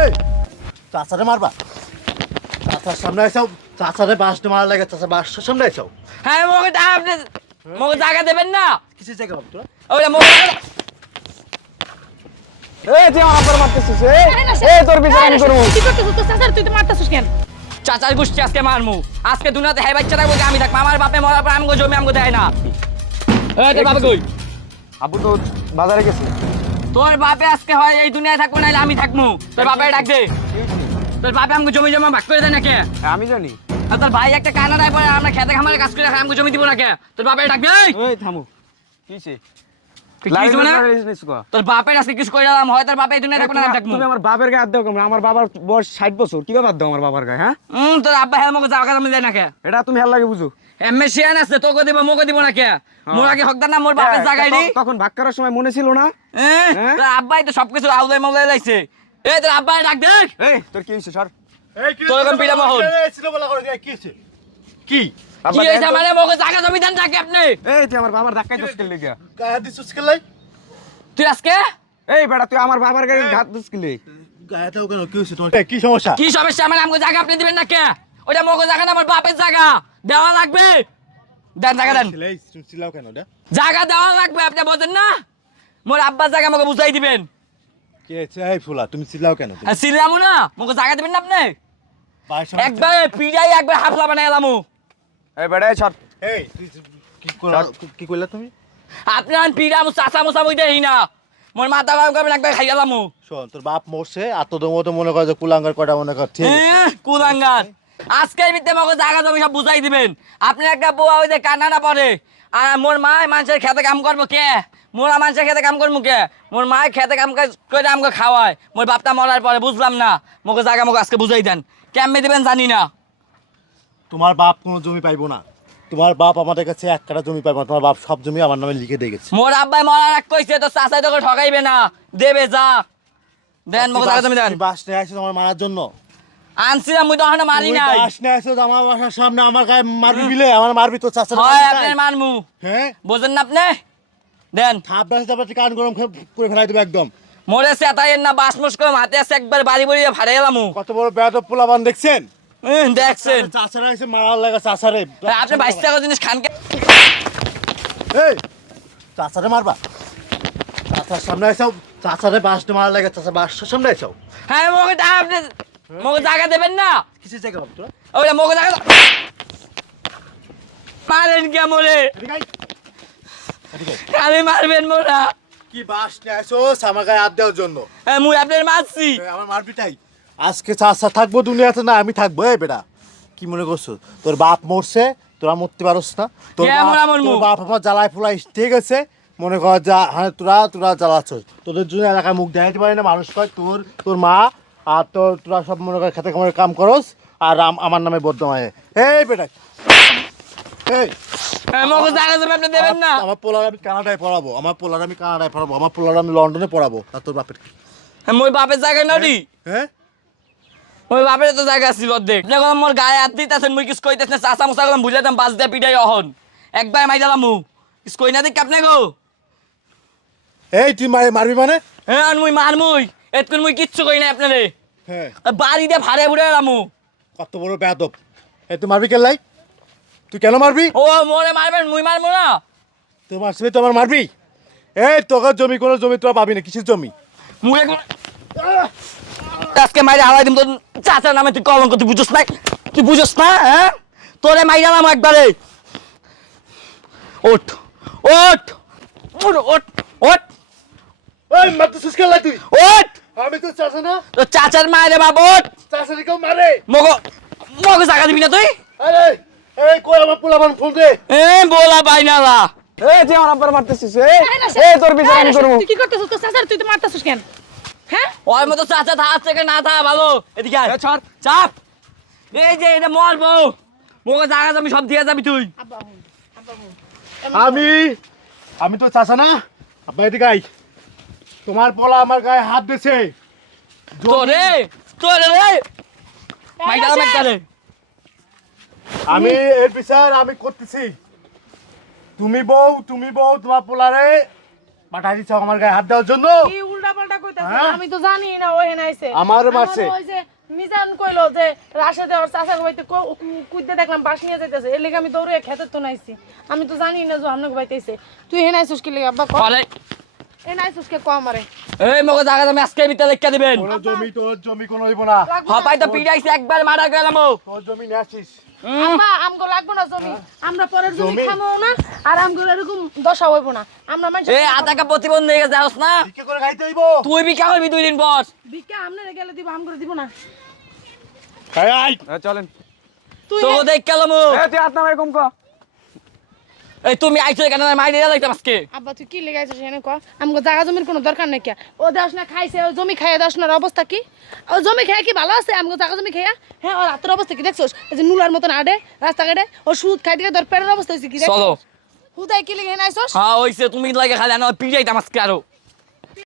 এই চাচারে মারবা? চাচার সামনে আইসাও, চাচারে বাসটা মারা লাগে, চাচা বাসটার সামনে আইসাও। হ্যাঁ মোকে আপনি মোকে জায়গা দেবেন না? কিসের জায়গা বাবু তোরা? ওইটা মোকে এই তুই আমার আব্বার মারতেছিস এই তোর বিচার আমি করব। কি করতেছ তো চাচার, তুই তো মারতাছিস কেন? চাচার গোষ্ঠী আজকে মারমু। আজকে দুনিয়াতে হ্যাঁ বাচ্চা থাকবো আমি থাকবো, আমার বাপে মরার পর আমগো জমি আমগো দেয় না। এই তোর বাপে কই? আব্বু তো বাজারে গেছে। তোর বাপে আজকে হয় এই দুনিয়ায় থাকবো নাইলে আমি থাকবো। তোর বাপে ডাক দে। তোর বাপে আমগো জমি জমা ভাগ করে দেয় না কে? আমি জানি। আর তোর ভাই একটা কানাডায় পড়ে আমরা খেতে খামারে কাজ করে আমগো জমি দিব না কে? তোর বাপে ডাক দে। এই থামো। কিছে? তোর বাপের আজকে কিছু করে দিলাম, হয় তোর বাপে এই দুনিয়ায় থাকবো না আমি থাকবো। তুমি আমার বাপের গায়ে হাত দাও কেমন? আমার বাবার বয়স 60 বছর, কিভাবে হাত দাও আমার বাবার গায়ে? হ্যাঁ তোর আব্বা হ্যাঁ মোকে জায়গা জমি দেয় না কে? এটা তুমি হেল লাগে বুঝো। এমএসিয়ান আছে তোকে দিব মোকে দিব না কে? মোর আগে হকদার না মোর বাপের জায়গায় নি। তখন ভাগ করার সময় মনে ছিল না? তোর আব্বাই তো সবকিছু আউলাই মাউলাই লাইছে। এই তোর আব্বাই ডাক দে। এই তোর কি হইছে সর? এই কি তোর এখন পিড়া মহল। ছিল বলা করে কি হইছে? কি কি হইছে মানে মোকে জায়গা জমি দেন থাকে আপনি? এই তুই আমার বাবার ধাক্কাই দোষ কেলে গিয়া? গায়ে দিছস কেলাই? তুই আজকে এই বেটা তুই আমার বাবার গায়ে হাত দোষ কেলে? গায়ে দাও কেন? কি হইছে তোমার? কি সমস্যা? কি সমস্যা মানে আমগো জায়গা আপনি দিবেন না কে? ওটা মোকে জায়গা না আমার বাপের জায়গা। দেওয়া লাগবে। দেন জায়গা দেন। ছেলে চিল্লাও কেন এটা? জায়গা দেওয়া লাগবে, আপনি বোঝেন না? মোর আব্বার জায়গা আমাকে বুঝাই দিবেন। কি হইছে? এই ফুলা তুমি চিল্লাও কেন? আর সিলামু না মোকে জায়গা দিবেন না আপনি? একবার পিড়াই একবার হাফলা বানাই এলামু। এই বেটা এই সর। এই তুই কি কইলা তুমি? আপনার পিড়া মু চাচা মুসা বই দেই না। মোর মাথা গরম করবেন একবার খাই এলামু। শোন তোর বাপ মরছে আর তোদের মতো মনে করে যে কুলাঙ্গার কটা মনে কর ঠিক আছে। কুলাঙ্গার আজকের ভিতরে আমাকে জায়গা জমি সব বুঝাই দিবেন। আপনি একটা বউয়া ওই যে কান্নাটা পড়ে আর মোর মা মানুষের খেতে কাম করবো কে? মোরা মানুষের খেতে কাম করবো কে? মোর মায়ের খেতে কাম করে আমাকে খাওয়ায়। মোর বাপটা মরার পরে বুঝলাম না। মোকে জায়গা মোকে আজকে বুঝাই দেন। কেমনে দিবেন জানি না। তোমার বাপ কোনো জমি পাইবো না। তোমার বাপ আমাদের কাছে এক কাঠা জমি পাইবো না। তোমার বাপ সব জমি আমার নামে লিখে দিয়ে গেছে। মোর আব্বাই মরার এক কইছে তো চাচাই তোকে ঠকাইবে না, দেবে যা। দেন মোকে জায়গা জমি দেন। তুমি বাস নিয়ে আসছো তোমার মারার জন্য? আনছিলাম মুই তো এখনো মারি তুই নাই। বাস নিয়ে আসছো আমার বাসার সামনে আমার গায়ে মারবি বিলে আমার মারবি তো চাচা। হয় আপনার মানমু। হ্যাঁ বোঝেন না আপনি? দেন থাপ বাস তারপর কান গরম করে ফেলাই দেবো একদম। মোরে সেতাইয়ের না বাসমুস করে হাতে আছে একবার বাড়ি বাড়ি ফাড়ে এলামু। কত বড় বেয়াদব পোলাবান দেখছেন? দেখছেন চাচারা এসে মারার লাগা চাচারে। আপনি 22 টাকা জিনিস খানকে। এই চাচারে মারবা? চাচার সামনে আইসাও, চাচারে বাসটা মারা লাগে, চাচা বাসটার সামনে আইসাও। হ্যাঁ মোকে আপনি মোকে জায়গা দেবেন না? কিসের জায়গা বাবু তোরা? ওইটা মোকে জায়গা মারেন কে মোরে? এদিকে আয়। এদিকে আয়। খালি মারবেন মোরা। কি বাস নিয়ে আসো আমার গায়ে হাত দেওয়ার জন্য? মুই আপনার মারছি। আমার মারপিটাই আজকে চাচা থাকবো দুনিয়াতে না আমি থাকবো? এই বেটা কি মনে করছো তোর বাপ মরছে তোরা মরতে পারস না? তোর কে মরা মরমু? বাপ আমার জ্বালায় ফুলাই ঠিক আছে মনে কর যা হ্যাঁ তোরা জ্বালাচ্ছ তোদের জন্য এলাকায় মুখ দেখাইতে পারি না মানুষ কয় তোর মা আর তোরা সব মনে কর খেতে খামারে কাম করস আর আমার নামে বদনামায়। এই বেটা এই মোকে জায়গা জমি আপনি দেবেন না? আমার পোলার আমি কানাডায় পড়াবো, আমার পোলার আমি লন্ডনে পড়াবো। আর তোর বাপের কি? মই বাপের জায়গায় নদী। হ্যাঁ ওই বাপের তো জায়গা ছিল দেখ। আপনি এখন মোর গায়ে হাত দিতেছেন মুই কিছু কইতেছেন চাচা মুসা গেলাম বুঝলাম বাস দিয়ে পিটাই অহন একবার মাই দিলাম মু কিছু কই না দেখ আপনি গো। এই তুই মারবি মানে? হ্যাঁ মুই মারমুই এতক্ষণ মুই কিচ্ছু কই না আপনারে। হ্যাঁ বাড়ি দিয়ে ভাড়ে ভুড়ে এলামু। কত বড় বেয়াদব! এই তুই মারবি কেলাই? তুই কেন মারবি? ও মোরে মারবেন মুই মারমু না? তুই মারছিলি তো আমার মারবি? এই তোকে জমি কোনো জমি তোরা পাবি না। কিসের জমি? মুই এখন আজকে মাইরে হালাই দিম তোর চাচার নামে তুই কলঙ্ক তুই বুঝছ না? তুই বুঝছ না? হ্যাঁ তোরে মাইরালাম একবারে। ওঠ ওঠ ওঠ ওঠ ওঠ এই মারতেছিস কেলাই তুই? ওঠ। আমি তো চাচা না? তোর চাচার মায়েরে বাপ ওঠ। চাচারি কেউ মারে? মগো জায়গা দিবি না তুই? আরে এই কই আমার পোলাবান ফোন দে। বলা বাইনালা। এই তুই আমার আব্বার মারতেছিস এই তোর বিচার আমি করব। তুই কি করতেছ তো চাচার, তুই তো মারতাছিস কেন? হ্যাঁ ওর মতো চাচা থাক থেকে না থাক ভালো। এদিকে আয়। ছাড়। চাপ। এই যে এটা মরবো মগো জায়গা জমি সব দিয়ে যাবি তুই। আমি তো চাচা না? আব্বা এদিকে আই। তোমার পোলা আমার গায়ে হাত দিয়েছে। তোরে তোরে রে মাইরালাম একবারে। আমি এর বিচার আমি করতেছি। তুমি বউ তোমার পোলারে পাঠাই দিছ আমার গায়ে হাত দেওয়ার জন্য। কি উল্টা পাল্টা কইতাছ? হ্যাঁ? আমি তো জানি না ও হেন আইছে। আমারও মারছে। আমার ওই যে মিজান কইলো যে রাশেদে ওর চাচা কইতে কুইতে দেখলাম বাস নিয়ে যাইতেছে, এর লাগি আমি দৌড়ে খেতে তো নাইছি। আমি তো জানি না যে আমনে বাইতেছে। তুই হেন আইছিস কি লাগি আব্বা? আরে হেন আইছিস কে ক আমারে? এই মগো জায়গা জমি আজকের ভিতরে লিখে দিবেন। তোর জমি তোর জমি কোনো হইব না। হপাই তো পিড়াইছে একবার মারা গেলাম। তোর জমি নিয়ে আসিস। আব্বা আমগো লাগবো না জমি, আমরা পরের জমি জমি? খামো না, আর আমগো এরকম দশা হইব না। আমরা মানুষ এই আটাকা প্রতিবন্ধ হয়ে গেছে যাস না, কি করে খাইতে হইব? তুই বিকা করবি 2 দিন পর। ভিক্ষা আমনে গেলে দিব, আমগো দিব না। খাই আই। চলেন তুই তো দেখ গেলাম। তুই হাত নামাই কম ক এই তুমি আইছো কেন মাই দিয়ে লাইতাম আজকে। আব্বা তুই কি লেগে আছিস এনে ক? আমগো জায়গা জমির কোনো দরকার নাই কে? ও দাস না খাইছে, ও জমি খাইয়া দাস না অবস্থা কি? ও জমি খাইয়া কি ভালো আছে? আমগো জায়গা জমি খাইয়া? হ্যাঁ, ওর হাতের অবস্থা কি দেখছস? এই যে নুলার মতন আডে রাস্তাঘাটে ও সুদ খাইতে খাইতে ওর পেটের অবস্থা হইছে কি দেখছস? চলো। হুদাই কি লেগে হেন আইছস? হ্যাঁ হইছে, তুমি লাগে খালি আনো পিড়াইতাম আজকে আরো।